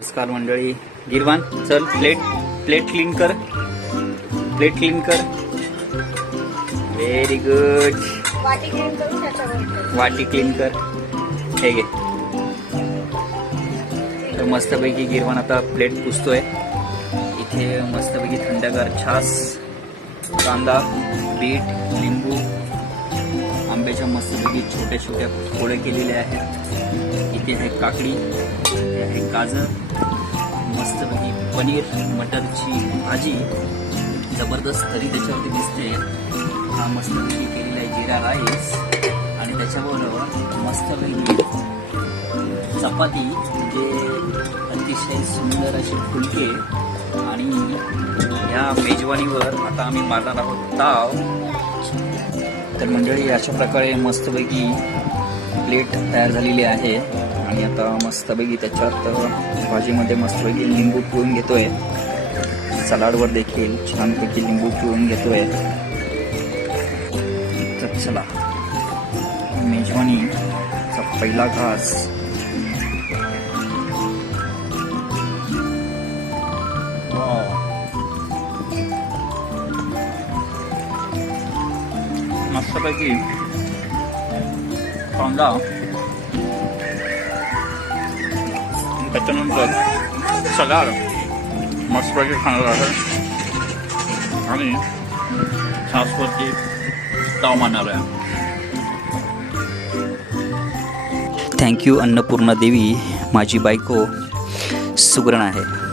नमस्कार मंडळी. गिरवान चल प्लेट क्लीन कर. Very good. वाटी क्लीन कर. हे घे. तर मस्तपैकी गिरवान आता प्लेट पुसतोय. इथे मस्तपैकी थंडगार छास, कांदा, बीट, लिंबू, आंब्याच्या मस्तपैकी छोट्या छोट्या पोळे केलेले आहेत. इथे आहे काकडी, इथे आहे गाजर, मस्तपैकी पनीर मटरची भाजी जबरदस्त तरी त्याच्यावरती दिसते. हा मस्तपैकी केलेला आहे जिरा राईस आणि त्याच्याबरोबर मस्तपैकी चपाती, जे अतिशय सुंदर असे फुलके. आणि ह्या मेजवानीवर आता आम्ही मारणार आहोत ताव. तर मंडळी अशा प्रकारे मस्तपैकी प्लेट तयार झालेली आहे. आणि आता मस्तपैकी त्याच्यात भाजीमध्ये मस्तपैकी लिंबू पिळून घेतोय. सलाडवर देखील छानपैकी लिंबू पिळून घेतोय. तर चला, मेजवानीचा पहिला घास. मस्तपैकी कांदा, त्याच्यानंतर सलाड मस्तपैकी खाणार आहे आणि छासवरती ताव मारणार आहे. थँक्यू अन्नपूर्णा देवी, माझी बायको सुगरण आहे.